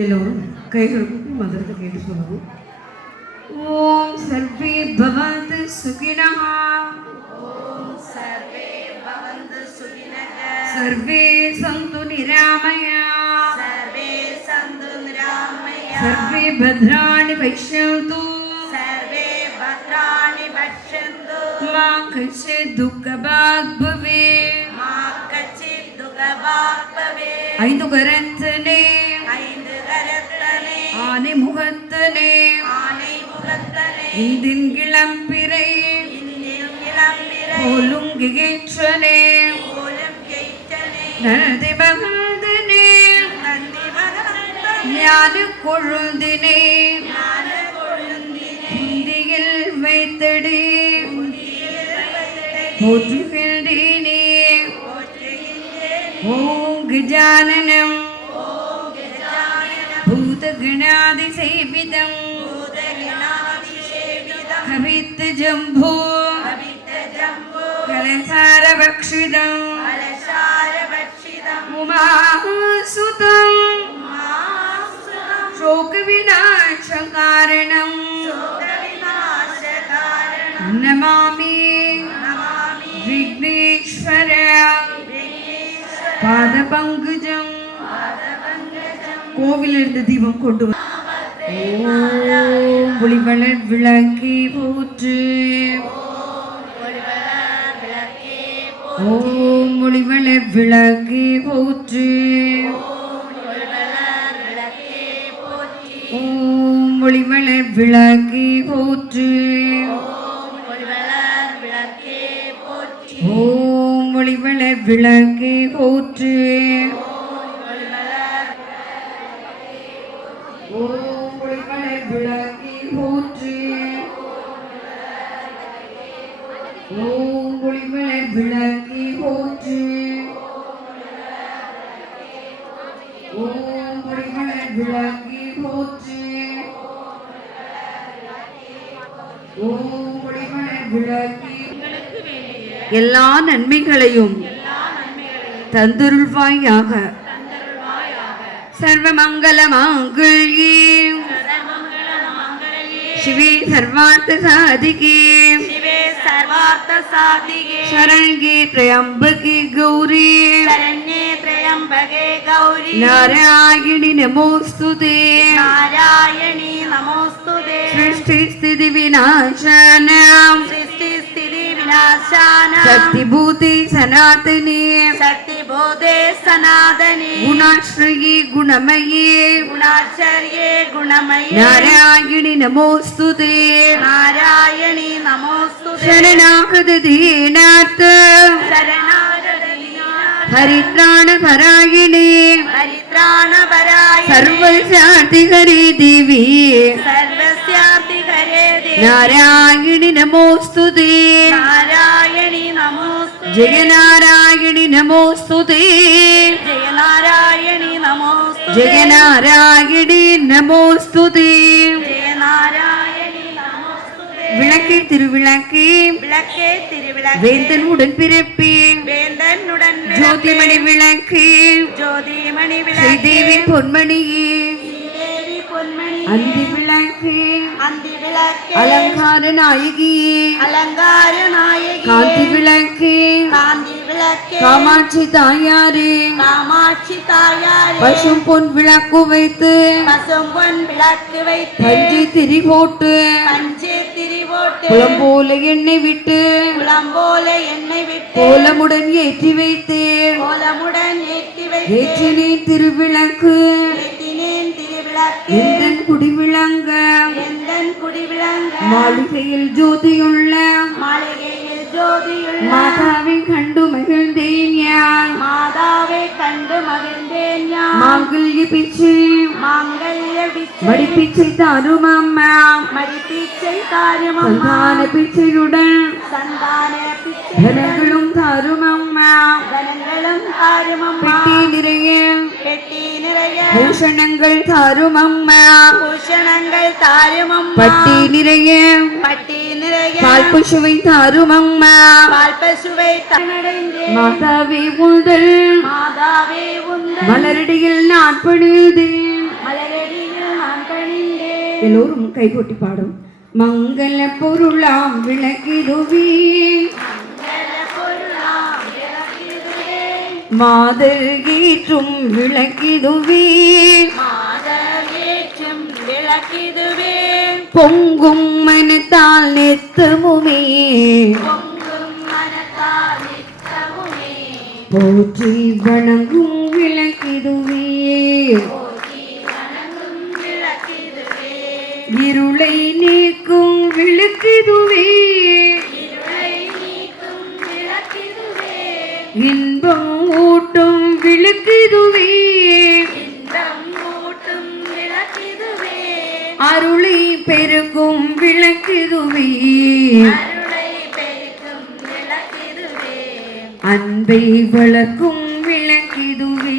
எல்லோரும் கைகளுக்கு மந்திரத்தை கேட்டு சொல்லுவோம். ஓம் சர்வே பவந்து சுகினஹ, ஓம் சர்வே பவந்து சுகினஹ, சர்வே சந்து நிராமயா, சர்வே சந்து நிராமயா, சர்வே பத்ராணி பஷ்யந்து, சர்வே பத்ராணி பஷ்யந்து, மா கச்சித் துக்கபாக் பவேத், மா கச்சித் துக்கபாக் பவேத். ஐந்து கரத்தனே ஐந்து கரத்தனே, ஆனை முகத்தனே, ஆனை முகத்தனே, இந்தின் கிளம்பிரை இன்னில் இளம்பிறை, போலுங்கிகேற்றனே, போலும் கெய்ட்டனே, நரதி பகதனே, நந்தி மகந்தனே, ஞான கொழுந்தினே, ஞான கொழுந்தினே, இந்தியில் வைத்தடி உந்தியில் வைத்தடி, போற்றுகின்றேனே. போற்றுகின்றேன். ஓம் கஜானனம் ஓம் கஜானனம், பூதகணாதி சேவிதம், பூதகணாதி சேவிதம், கவித்த ஜம்போ கவித்த ஜம்போ, கலசார பக்ஷிதம், கலசார பட்சிதம், உமாசுதம், உமாசுதம், சோக விநாச காரணம், சோக விநாச காரணம், நமாமி நமாமி விக்னேஸ்வர விக்னேஸ்வர பாத பங்குஜம். பாதபங்கஜம். கோவிலிருந்து தீபம் கொண்டு வா. ஓம் ஒளிவளர் விளக்கி போற்று, ஒளிவளர் விளக்கே ஓம் ஒளிவளர் விளக்கி போற்று, ஒளிவளர் விளக்கே போற்றி, ஓம் ஒளிவளர் விளக்கி போற்று, ஒளிவளர் விளக்கே போற்றி, ஓம் ஒளிவளர் விளக்கி போற்று, ஓம் ஒளிவளர் விளக்கி போற்று, ஓம் ஒளிவளர் விளக்கி போற்று, ஓம் ஒளிவளர் விளக்கி போற்று, ஓம் ஒளிவளர் விளக்கி எல்லா நன்மைகளையும் தந்தருள்வாயாக. சர்வமங்கல மாங்கல்யே சிவே சர்வார்த்த சாதிகே சிவே சர்வார்த்த சாதிகே சரண்யே த்ரயம்பகே கௌரி சரண்யே த்ரயம்பகே கௌரி நாராயணி நமோஸ்துதே நாராயணி நமோஸ்துதே सृष्टि स्थिति विनाशानां सृष्टि स्थिति विनाशानां शक्ति भूति सनातनी शक्ति बोधे सनातनी गुणाश्रयी गुणमयी गुणाचार्ये गुणमये नारायणि नमोस्तुते नारायणी नमोस्तुते शरणागत दीनार्थ शरणागतदीनार्थ परित्राण परायणे परित्राणपरायणे सर्वशान्ति हरि देवी सर्वस्यापि हरे देवी नारायणि नमोस्तुते नारायणी नमोस्तुते जय नारायणि नमोस्तुते जय नारायणी नमोस्तुते जय नारायणि नमोस्तुते जय नारायणी नमोस्तुते விளக்கே திருவிளக்கே விளக்கே திருவிளக்கே வேந்தன் உடன் பிறப்பே வேந்தனுடன் ஜோதிமணி விளக்கே ஜோதிமணி ஸ்ரீதேவி விளக்கே பொன்மணியே ஸ்ரீதேவி பொன்மணி அந்தி விளக்கே அந்தி விளக்கே அலங்கார நாயகியே அலங்கார நாயகி காந்தி விளக்கே காந்தி விளக்கே காமாட்சி தாயாரே காமாட்சி தாயாரே பசும் பொன் விளக்கு வைத்து பசும்பொன் விளக்கு வைத்து பஞ்சு திரி போட்டு பஞ்சே திரி போட்டு குளம் போல எண்ணெய் விட்டு குளம்போல எண்ணெய் விட்டு கோலமுடன் ஏற்றி வைத்தேன் கோலமுடன் ஏற்றி வைத்து ஏற்றினேன் திருவிளக்கு ஏற்றினேன் திருவிளக்கு எந்தன் குடி விளங்க எந்தன் குடி விளங்க மாளிகையில் ஜோதியுள்ள மாளிகையில் ஜோதியுள்ள மாதாவை கண்டு மகிழ்ந்தேன் யான் மாதாவை கண்டு மகிழ்ந்தேன் யான் மாங்கல்ய பிச்சை மாங்கல்ய பிச்சை மடிப்பிச்சை தாரும் அம்மா மடிப்பிச்சை தாரும் அம்மா சந்தான பிச்சையுடன் சந்தான பிச்சை தனங்களும் தாரும் அம்மா தனங்களும் தாரும் அம்மா பெட்டி நிறைய பெட்டி நிறைய பூஷணங்கள் தாரும் அம்மா பூஷணங்கள் தாரும் அம்மா பட்டி நிறைய பட்டி நிறைய பால் பசுவை தாரும் அம்மா பால் பசுவை தனடைந்தேன் மாதாவே உந்தல் மாதாவே உந்தன் மலரடியில் நான் பணிந்தேன் மலரடியில் எல்லோரும் கைகொட்டி பாடும். மங்கள பொருளாம் விளக்கிடுவே மாதர் ஏற்றும் விளக்கிடுவே விளக்கிடுவே பொங்கும் மனத்தால் நித்தமுமே போற்றி வணங்கும் விளக்கிடுவே இருளை நீக்கும் விளக்கிடுவே இன்பம் ஊட்டும் விளக்கிடுவே அருளை பெருக்கும் விளக்கிடுவே அன்பை வளர்க்கும் விளக்கிடுவே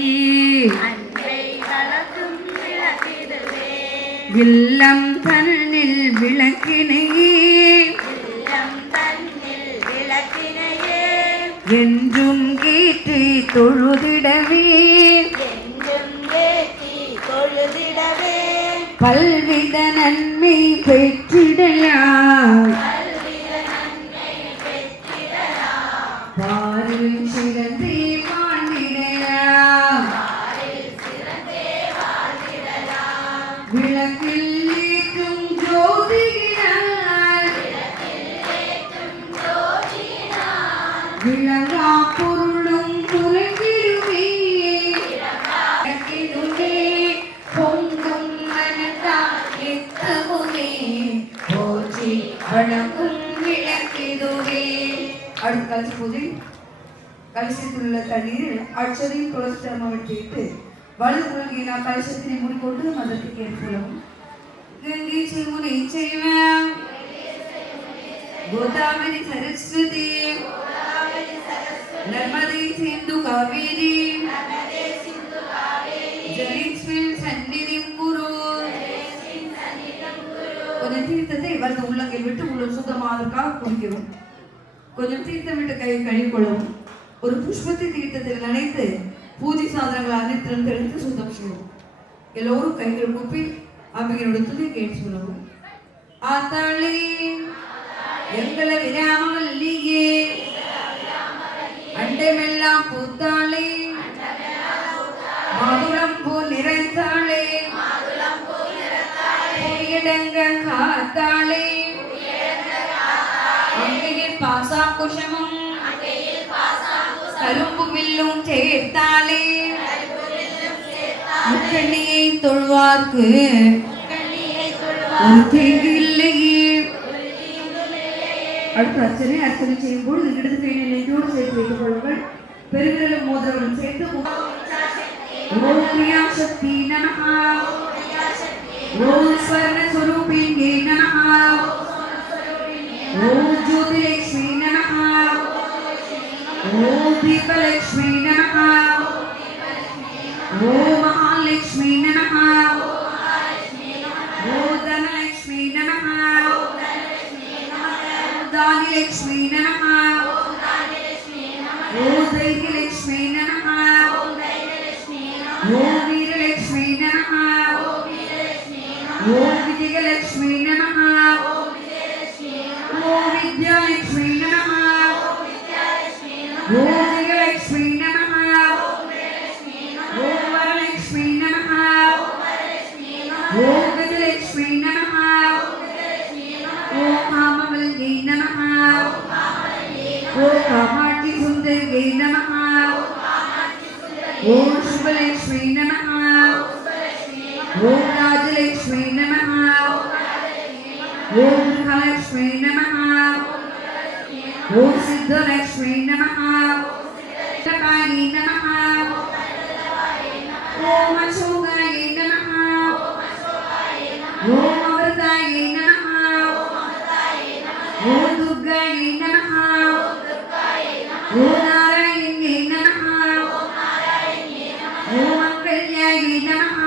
இல்லம் தன்னில் விளக்கினையே என்றும் கேட்டு தொழுதிடவே பல்வித நன்மை பெற்றிடலாம் பாரில் சிறந்தே வாழ்ந்திடலாம் விளக்கில் ஏற்றும் ஜோதியினால் விளங்கா பொருளும் துலங்கிடுவே பொங்கும் மனத்தால் நித்தமுமே போற்றி வணங்கும் விளக்கிடுவே. அடுத்த கலசி பூஜை. கலசத்தில் உள்ள தண்ணீர் அச்சதையும் துளசித்தரமாக விட்டு வலது முருகினா கலசத்தினை மூடிக்கொண்டு மதத்துக்கு ஏற்படும். கங்கை சிமுனை செய்வம் கோதாவரி சரஸ்வதி நர்மதை சிந்து காவேரி ஜலீஸ்வரின் சந்நிதிம் குரு. கொஞ்சம் தீர்த்தத்தை வலது உள்ளங்கை விட்டு உள்ள சுத்தமாவதற்காக குடிக்கிறோம். கொஞ்சம் தீர்த்தம் விட்டு கை கழுவிக்கொள்ளவும். ஒரு புஷ்பத்தை தீர்த்தத்தில் நினைத்து பூஜை சாதனங்கள் அனைத்திலும் தெளித்து சுத்தம் செய்வோம். எல்லோரும் கைகள் கூப்பி அம்பிகையோட துதி கேட்டு சொல்லவும். ஆத்தாளே எங்களை விராமல்லியே அண்டமெல்லாம் பூத்தாளே மாதுளம் போல் நிறைந்தாளே இடங்க காத்தாளே அங்கையில் பாசா குஷமும் கரும்பு வில்லும் சேர்த்தாளே முக்கண்ணியை தொழுவார்க்கு ஒரு தீங்கு இல்லையே. அடுத்த அர்ச்சனை செய்யும் பொழுது இடது கையை நெஞ்சோடு சேர்த்து வைத்துக் கொள்ளுங்கள். பெருவிரலும் மோதிரங்களும் சேர்த்து ஓம் கிரியா சக்தி நமஹ ஓம் ஸ்வர்ண ஸ்வரூபிங்கே நமஹ ஓம் ஜோதிலக்ஷ்மி நமஹ ஓம் தீபலக்ஷ்மி நமஹ ஓம் மகாலக்ஷ்மி நமஹ ஓம் தனலக்ஷ்மி நமஹ தானிலக்ஷ்மி நமஹ ஓம் தைரியலக்ஷ்மி நமஹ ஓம் வீரலக்ஷ்மி நமஹ ஓம் விஜயலக்ஷ்மி நமஹ ஓம் வித்யாலக்ஷ்மி நமஹ ஓம் விஜயலக்ஷ்மி நமஹ ஓம் வரலக்ஷ்மி நமஹ ஓம் கஜலக்ஷ்மி நமஹ ஓம் காமவல்யை நமஹ ஓம் காமாட்சி சுந்தரியை நமஹ ஓம் சுபலக்ஷ்மி நமஹ ஓம் ராஜலக்ஷ்மி நமஹ ஓம் மகாலக்ஷ்மி நமஹ ஓம் சித்தலக்ஷ்மி நமஹ காயி நமஹ ஓம் அசோகாயை நமஹ ஓம் அமிர்தாயை நமஹ ஓம் துர்காயை நமஹ ஓம் நாராயணியை நமஹ ஓம் மங்கள்யாயை நமஹ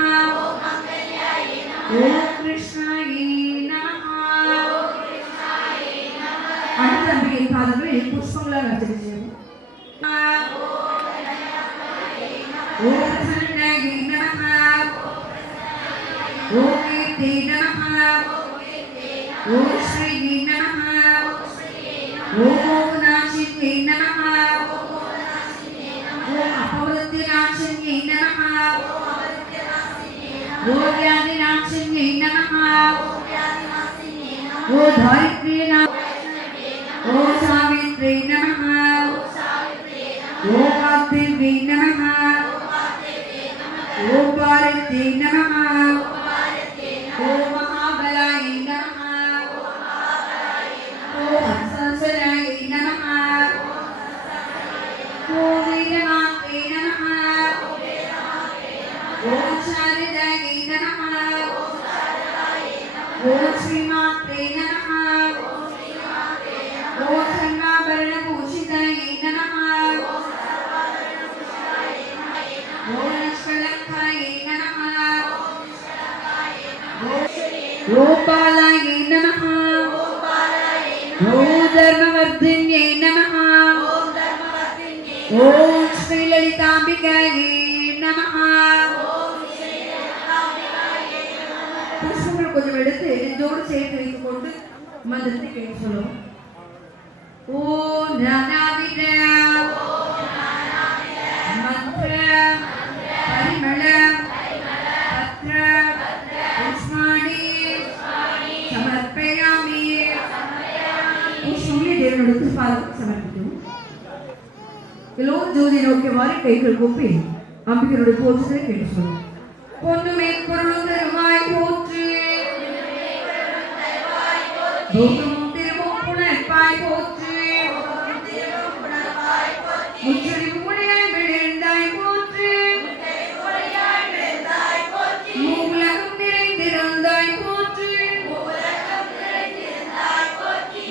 ஓம் கிருஷ்ணாயை நமஹ. அடுத்த அம்பிகை பாதங்களில் புஷ்பங்களால் அர்ச்சனை செய்வோம். ஓம் சன்னாயை நமஹ ஓம் கீர்த்தி நமஹ ஓம் ஸ்ரீ நமः ஓம் நாசிகே நமः ஓம் அபவத்யநாசினே நமः ஓம் வியாதிநாசினே நமः ஓம் தாரித்ர்யே நமः ஓம் சாவித்ரே நமः ஓம் காத்ரே நமः ஓம் பாரத்யே நமः ஓம் மகாபலாய நமः ஓம் ஹம்சசராய நமः ஓம் வீரமாத்ரே நமः ஓம் சாரதாய நமः ஓம் ஸ்ரீமாத்ரே நமः ஓம் சர்வாபரண பூஷிதாய நமः ஓம் நிஷ்கலங்காய நமः ஓம் பாலாய நமः ஓம் தர்மவர்தின்யே நமः ஓம் ஸ்ரீ லலிதாம்பிகாய நமः புஷ்பங்கள் கொஞ்சம் எடுத்து நெஞ்சோடு சேர்த்து வைத்துக் கொண்டு மந்திரத்தை கேட்டு சொல்லுவோம். ஓம் நானாவித மந்திர பரிமள பத்ர புஷ்பாணி சமர்ப்பயாமி. புஷ்பங்களை தேவனுடைய பாதத்தில் சமர்ப்பிக்கும். எல்லோரும் ஜோதி நோக்கியவாறு கைகள் கூப்பி அம்பிகையுடைய போற்றலை கேட்டு சொல்லுவோம். பொன்னுமே பொருளும் தருவாய் போற்று, தூக்கமும் திருவும் புணர்ப்பாய் போற்று, முச்சொலிவு முனையாய் விழுந்தாய் போற்று, மூவுலகம் நிறைந்திருந்தாய் போற்று,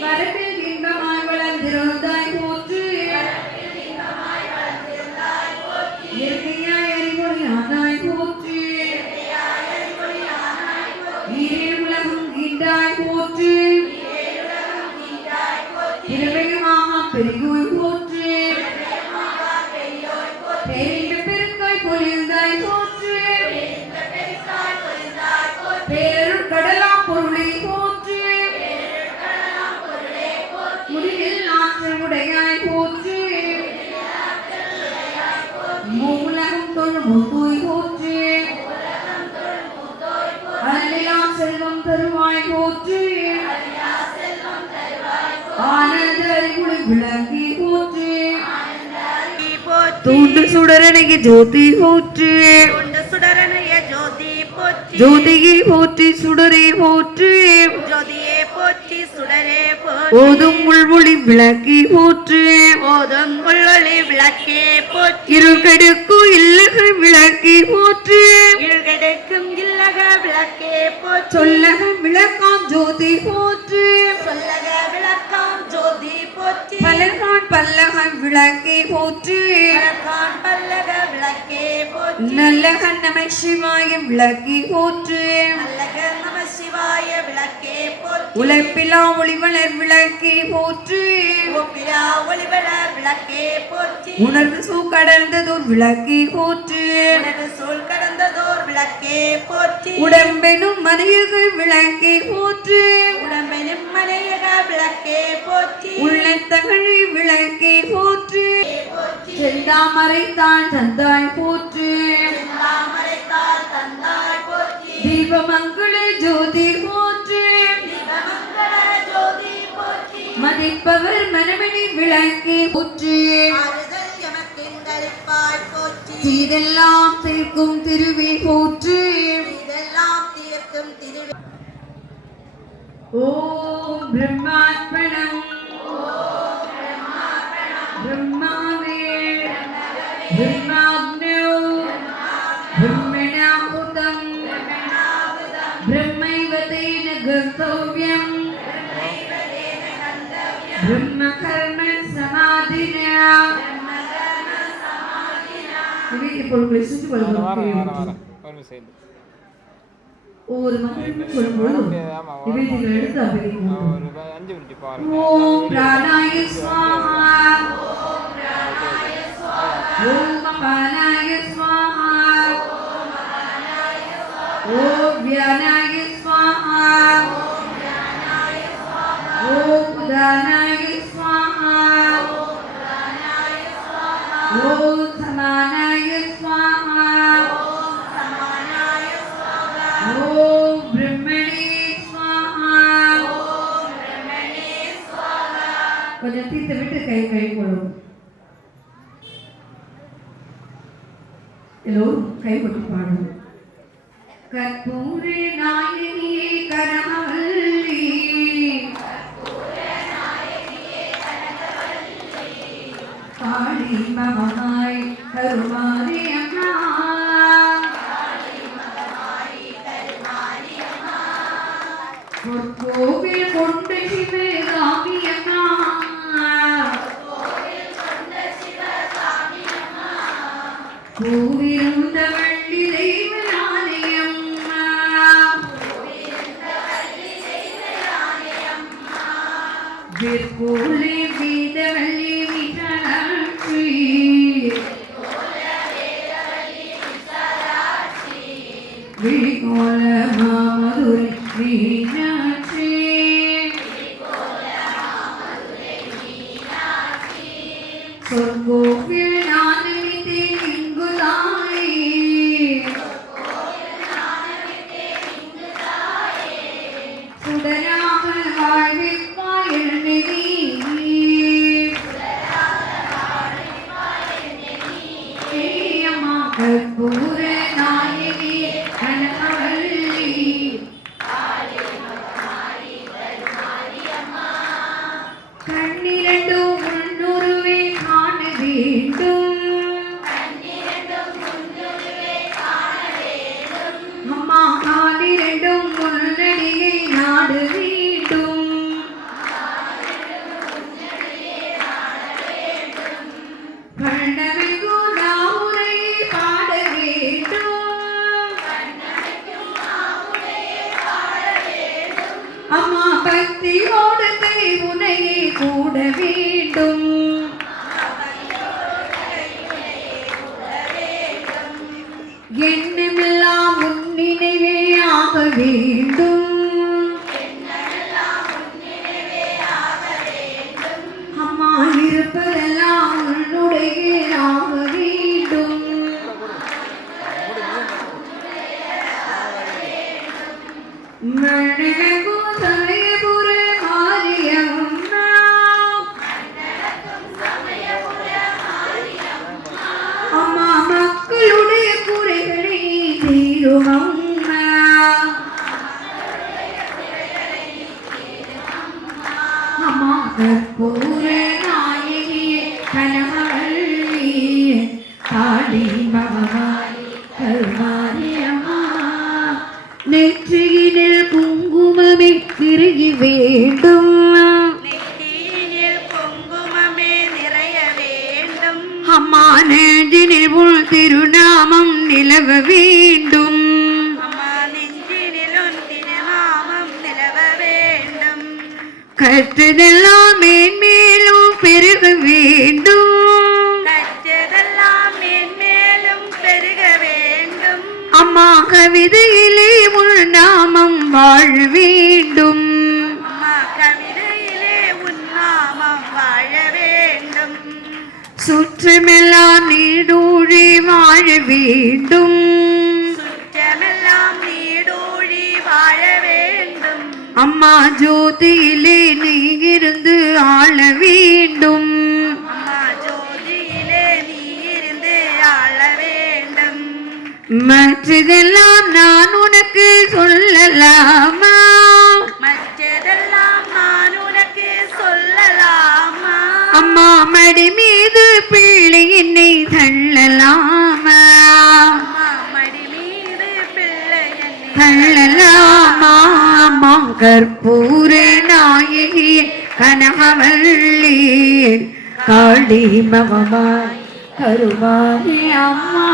வரப்பில் இன்பமாய் வளர்ந்திருந்தாய் போற்று, இயற்கையாய் அறிவொளியானாய் போற்று, ஈரேழு உலகம் ஈண்டாய் போற்று, இரவையுமாக பெரியோய் போற்று, பேரின்ப பெருக்காய் பொழிந்தாய் போற்று, பேரருட் கடலாம் பொருளை போற்று, முடிவில் ஆற்றல் உடையாய் போற்று, மூவுலகம் தொழும் முத்தோய் போற்று, அருளிலாம் செல்வம் தருவாய் போற்று, ஆனந்த அறிவுளை விளக்கி போற்று, தூண்டு சுடரனைக்கு ஜோதி போற்று, சுடரனைய ஜோதி போற்றி, ஜோதியை போற்றி சுடரை போற்று, ஜோதியே போற்றி சுடரே போற்றி, ஓதும் உள்வொளி விளக்கி போற்று, ஓதும் உள்ளொளி விளக்கே போற்றி, இருள் கெடுக்கும் இல்லகள் விளக்கி போற்று, இருள்கெடுக்கும் இல்லக விளக்கே போற்றி, சொல்லக விளக்காம் ஜோதி போற்று, சொல்லக விளக்காம் ஜோதி போற்றி, பலர்கான் பல்லக விளக்கி போற்று, பலர்கான் பல்லக விளக்கே போற்றி, நல்லக நம சிவாய விளக்கி போற்று, நல்லக நம சிவாய விளக்கே போற்றி, உழைப்பிலா ஒளிவளர் விளக்கி போற்று, ஒப்பிலா ஒளிவள விளக்கே போற்றி, உணர்வு சூக்கடர்ந்ததோர் விளக்கி போற்று, உனது சூழ் கடந்ததோர் விளக்கே போற்றி, உடம்பெனும் மனையகள் விளக்கி போற்று, உடம்பெனும் மனையக விளக்கே போற்றி, உள்ளத்தகழி விளக்கி போற்று, செந்தாமரை தான் தந்தாய் போற்று, தாமரைத்தாள் தந்தாய் போற்றி, தீபமங்கள ஜோதி போற்று, தீபமங்கள ஜோதி போற்றி, மதிப்பவர் மனமணி விளக்கி போற்று, ஆறுதல் எமக்கெந்தளிப்பாய் போற்றி, தீதெல்லாம் தீர்க்கும் திருவி போற்று, இதெல்லாம் தீர்க்கும் திருவே. ஓம் பிரம்மார்ப்பணம் பிரம்மாவே பிரம்மாக்னோ பிரம்மணாஹுதம் பிரம்மைவ தேன கர்த்தவ்யம் பிரம்ம கர்ம சமாதினா. வீட்டு பொருட்களை சுற்றி கொள்வோம். ஒவ்வொரு மந்திரமும் சொல்லும்போது இவைகளை எடுத்து அபிநயிக்கும். ஓம் பிராணாய ஸ்வாஹா, ஓம் அபானாய ஸ்வாஹா, ஓம் வியானாய ஸ்வாஹா, ஓம் உதானாய ஸ்வாஹா ஓம் சமானாய ஸ்வாஹா ஓம் பிரம்மணே ஸ்வாஹா. கொஞ்சம் தீர்த்து விட்டு கை கழுவிக்கொள்ளும். எல்லோரும் கை கொட்டி பாடும். கற்பூரே நாயகியே கரமவல்லி காளி மகமாய் கருமாரி அம்மா கோவில் கொண்ட சிவகாமி அம்மா பூவிருந்த வள்ளி தெய்வயானையம்மா விற்கோலே வீதவல்லி விசாலாட்சி விழிகோல மாமதுரை மீனாட்சி சொர்க்கோவில் நான் நினைத்தேன் இங்குதானே சுடராக வாழ்விப்பாய் என்னை அம்மா கற்பூர நாயகி கனகவல்லி கண்ணிரண்டும் முன்னுருவே காண வேண்டும் அம்மா காலிரண்டும் முன்னடியை நாட வேண்டும் கண்டமைக்கு நாவுரை பாட வேண்டும் அம்மா பக்தியோடு உனையை கூட வேண்டும் எண்ணமெல்லாம் உன்னினைவே ஆக வேண்டும் அம்மா இருப்பதெல்லாம் உன்னுடைய ஆக வேண்டும் மனகு சமயபுர மாரியம்மா அம்மா மக்களுடைய குறைகளை தீரும் அம்மா அம்மா கற்பூர நாயகியே கனகவல்லி காளி மகமாய் கருமாரி அம்மா நெற்றியினில் குங்குமமே திருகி வேண்டும் நெற்றியில் குங்குமமே நிறைய வேண்டும் அம்மா நெஞ்சினில் உள் திருநாமம் நிலவ வேண்டும் அம்மா நெஞ்சினிலும் திருநாமம் நிலவ வேண்டும் கற்றதெல்லாம் மேன்மேலும் பெருக வேண்டும் கற்றதெல்லாம் மேன்மேலும் பெருக வேண்டும் அம்மா கவிதையிலே உள் நாமம் வாழ வேண்டும் அம்மா கவிதையிலே உன் நாமம் வாழ வேண்டும் சுற்றமெல்லாம் நீடூழி வாழ வேண்டும் சுற்றமெல்லாம் நீடூழி வாழ வேண்டும் அம்மா ஜோதியிலே நீ இருந்து ஆள வேண்டும் அம்மா ஜோதியிலே நீ இருந்து ஆள வேண்டும் மற்றதெல்லாம் நான் உனக்கு சொல்லலாமா மற்றதெல்லாம் நான் உனக்கு சொல்லலாமா அம்மா மடி மீது பிள்ளை என்னை தள்ளலாமா அம்மா மடி மீது பிள்ளை என்னை தள்ளலாமா அம்மா கற்பூர நாயகி கனகவல்லி காளி மகமாய் கருமாரி அம்மா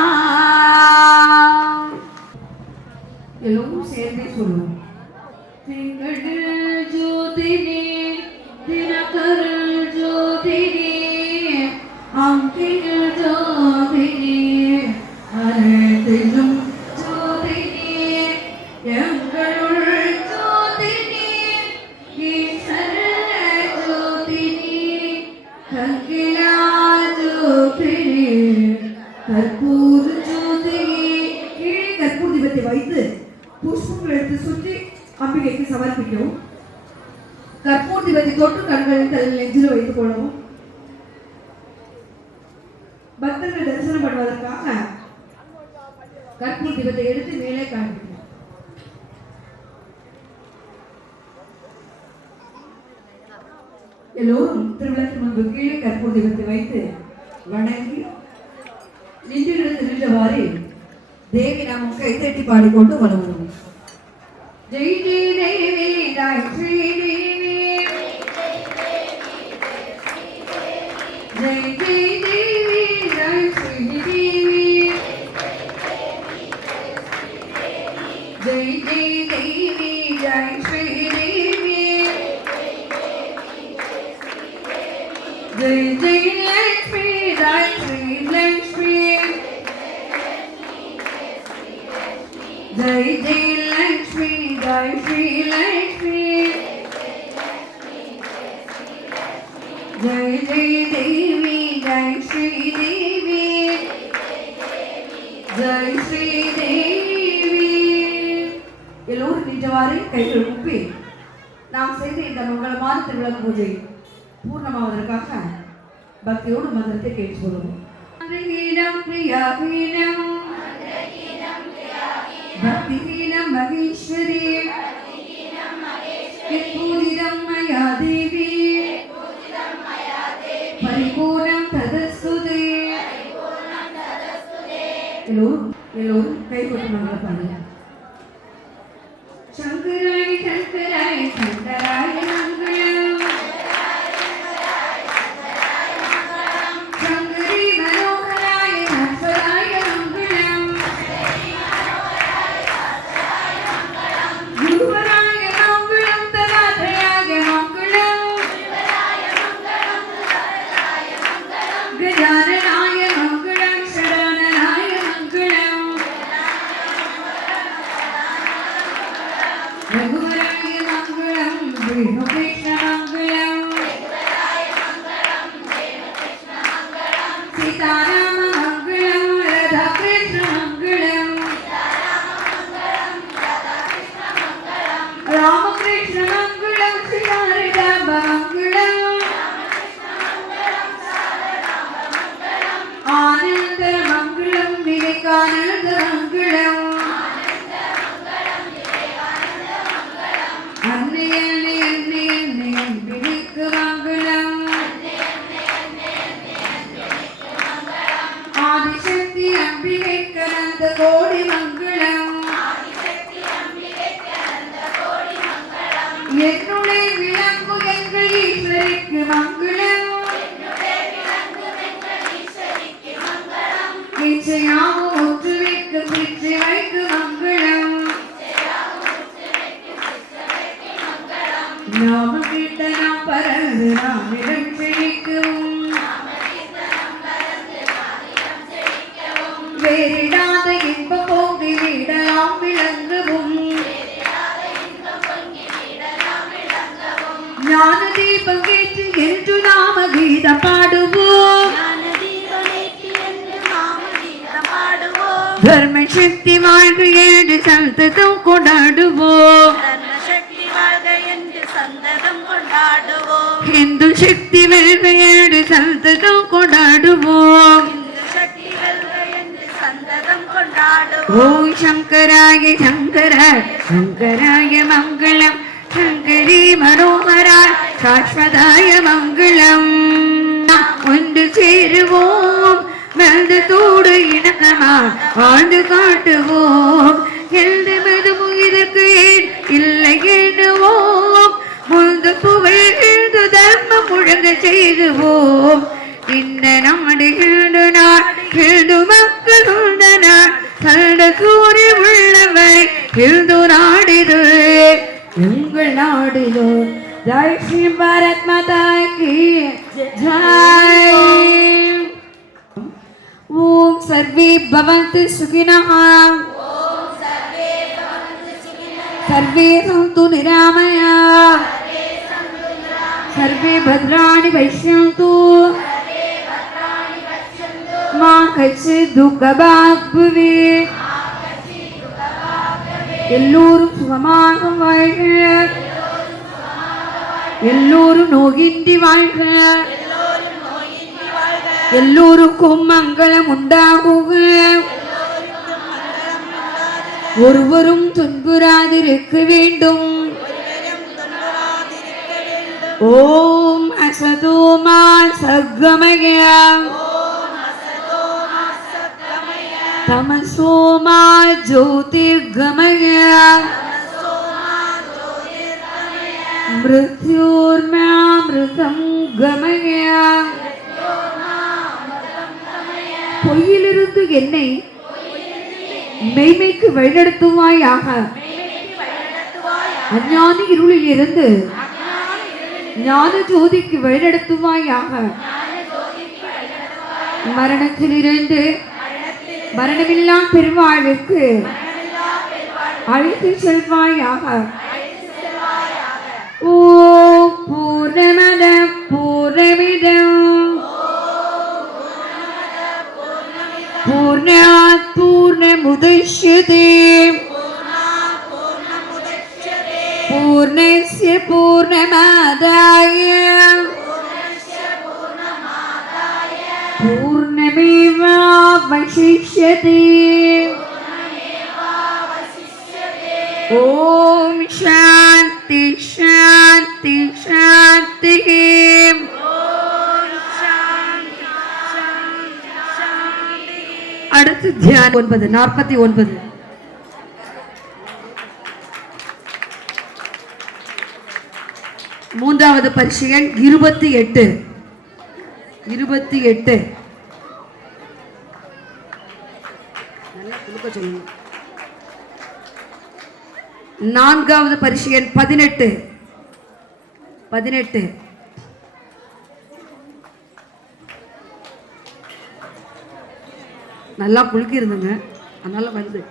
எல்லோரும் சேர்ந்தே சொல்லுவோம் திங்கள் ஜோதினி தினகரல் ஜோதினி அங்கிகள் ஜோதினி அனைத்திலும் ஜோதினி எங்களுள் ஜோதினி கற்பூர ஜோதியே. கீழே கற்பூர தீபத்தை வைத்து புஷ்பங்கள் எடுத்து சுற்றி அம்பிகைக்கு சமர்ப்பிக்கவும். கற்பூர தீபத்தை தொட்டு கண்களில் தலையில் நெஞ்சில் வைத்துக் கொள்ளவும். பக்தர்கள் தரிசனம் பண்ணுவதற்காக கற்பூர தீபத்தை எடுத்து மேலே காண்பிக்கும். எல்லோரும் திருவிழாக்கு முன்பு கீழே கற்பூர தீபத்தை வைத்து வணங்கி நின்றவாறு தேவி நாமம் கைத்தட்டி பாடிக்கொண்டு வணங்குவோம். ஜெய் ஜெய் தேவி ஜெய் ஸ்ரீ தேவி, ஜெய் ஜெய் தேவி ஜெய் ஸ்ரீ தேவி, ஜெய் ஜெய் தேவி ஜெய் ஸ்ரீ தேவி, ஜெய் ஜெய் லக்ஷ்மி ஜெய் ஸ்ரீ லக்ஷ்மி, जय जय लक्ष्मी जय श्री लक्ष्मी, जय जय देवी जय श्री देवी, जय श्री देवी. எல்லோரும் நின்றவாறு கைகள் கூப்பி நாம் செய்த இந்த மங்களமான திருவிளக்கு பூஜை பூர்ணமாவதற்காக பக்தியோடு மந்திரத்தை கேட்டு சொல்லுவோம். பிரியாவீனம் भक्तिहीनं महेश्वरी, यत्पूजितं मया देवी, परिपूर्णं तदस्तु ते. எல்லோரும் கை கொட்டு மங்களம் பாடுங்க. சங்கராய சங்கராய சங்கராய மங்களம், சங்கரி மனோகராய ஹர்ஷராய மங்களம், குருவராய மங்களம் ததாத்ரயாய மங்களம், கஜானனாய மங்களம் சரணனாய மங்களம், ரகுவராய மங்களம் விஷ்ணுகிருஷ்ண மங்களம், சீதாராம மங்களம் ராதாகிருஷ்ண மங்களம், ராமகிருஷ்ண மங்களம் சீதாராம மங்களம், ஆனந்த மங்களம் விவேகானந்த மங்களம், அன்னை அன்னை அன்னை அன்னை அன்பினிக்கு மங்களம், ஆதிசக்தி அம்பிகைக்கு அனந்த கோடி மங்களம், என்னுடைய விளங்கு எங்கள் ஈஸ்வரிக்கு மங்களம், நிச்சயாவும் ஒன்று வைக்கு பிச்சை வைக்கு மங்களம், நாம கீர்த்தனம் பரந்து நாமிடம் செழிக்கவும், வேறிடாத இன்ப போங்கி விடலாம் விளங்கவும், ஞான தீபம் ஏற்றி என்று நாம கீதம் பாடுவோம், தர்ம சக்தி வாழ்க என்று சந்ததம் கொண்டாடுவோம், இந்து சக்தி வெல்க என்று சந்ததம் கொண்டாடுவோம், ஓம் சங்கராய சங்கராய சங்கராய மங்களம், சங்கரி மனோகராய் சாஸ்வதாய மங்களம். ஒன்று சேருவோம் மனதோடு இணக்கமாய் வாழ்ந்து காட்டுவோம், எழுந்து மெதுவும் இதற்கு ஏன் இல்லை எண்ணுவோம், முழுது புகழ் எழுந்து தர்மம் முழங்க செய்துவோம், இந்த நாடு எழுந்து நாள் எழுந்து மக்கள் உள்ள நாள் கண்ட சூரிய உள்ளவரை எழுந்து நாடிது எங்கள் நாடிது. ஜெய் ஸ்ரீ பாரத் மாதா கி ஜெய். ஓம் சர்வே பவந்து சுகினः, सर्वे सन्तु निरामया, सर्वे भद्राणि पश्यन्तु கட்சி துக்கபாக்குவே எல்லோரும் சுகமாக வாழ்க எல்லோரும் நோகின்றி வாழ்க எல்லோருக்கும் மங்களம் உண்டாகுக ஒருவரும் துன்புறாதிருக்க வேண்டும் ஓம் அசதோமா சத்கமய தமசோமா ஜோதிர்கமய மிருத்யோர்மாமிருதம் கமய பொய்யிலிருந்து என்னை மெய்மைக்கு வழிநடத்துவாயாக அஞ்ஞானி இருளில் இருந்து ஞான ஜோதிக்கு வழிநடத்துவாயாக மரணத்திலிருந்து மரணமில்லா பெருவாழ்வுக்கு அழைத்து செல்வாயாக ஓ பூர்ணமத பூர்ணமிதம் பூர்ணாத் பூர்ணமுதச்யதே பூர்ணஸ்ய பூர்ணமாதாய பூர்ணமேவாவசிஷ்யதே ஓம் சாந்தி சாந்தி சாந்தி அடுத்து தியானம் 49 மூன்றாவது பரிசையன் 28 நல்லா குலுக்க சொல்லுங்க. நான்காவது பரிசையன் 18 நல்லா குலுக்கி இருந்துங்க, அதனால வருது.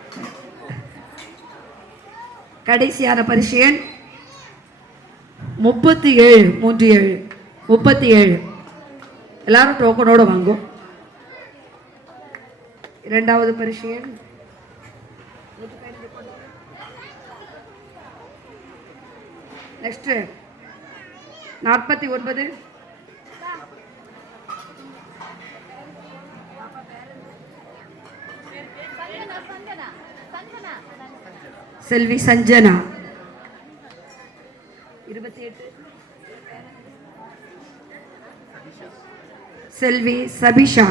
கடைசியான பரிசையன் 37 எல்லாரும் டோக்கனோட வாங்கும். இரண்டாவது பரிசையன் நெக்ஸ்ட் 49 செல்வி சஞ்சனா 28 செல்வி சபிஷா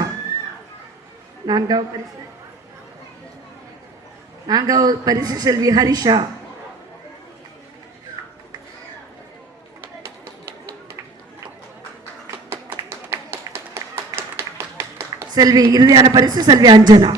நான்காவது பரிசு செல்வி ஹரிஷா செல்வி இறுதியான பரிசு செல்வி அஞ்சனா.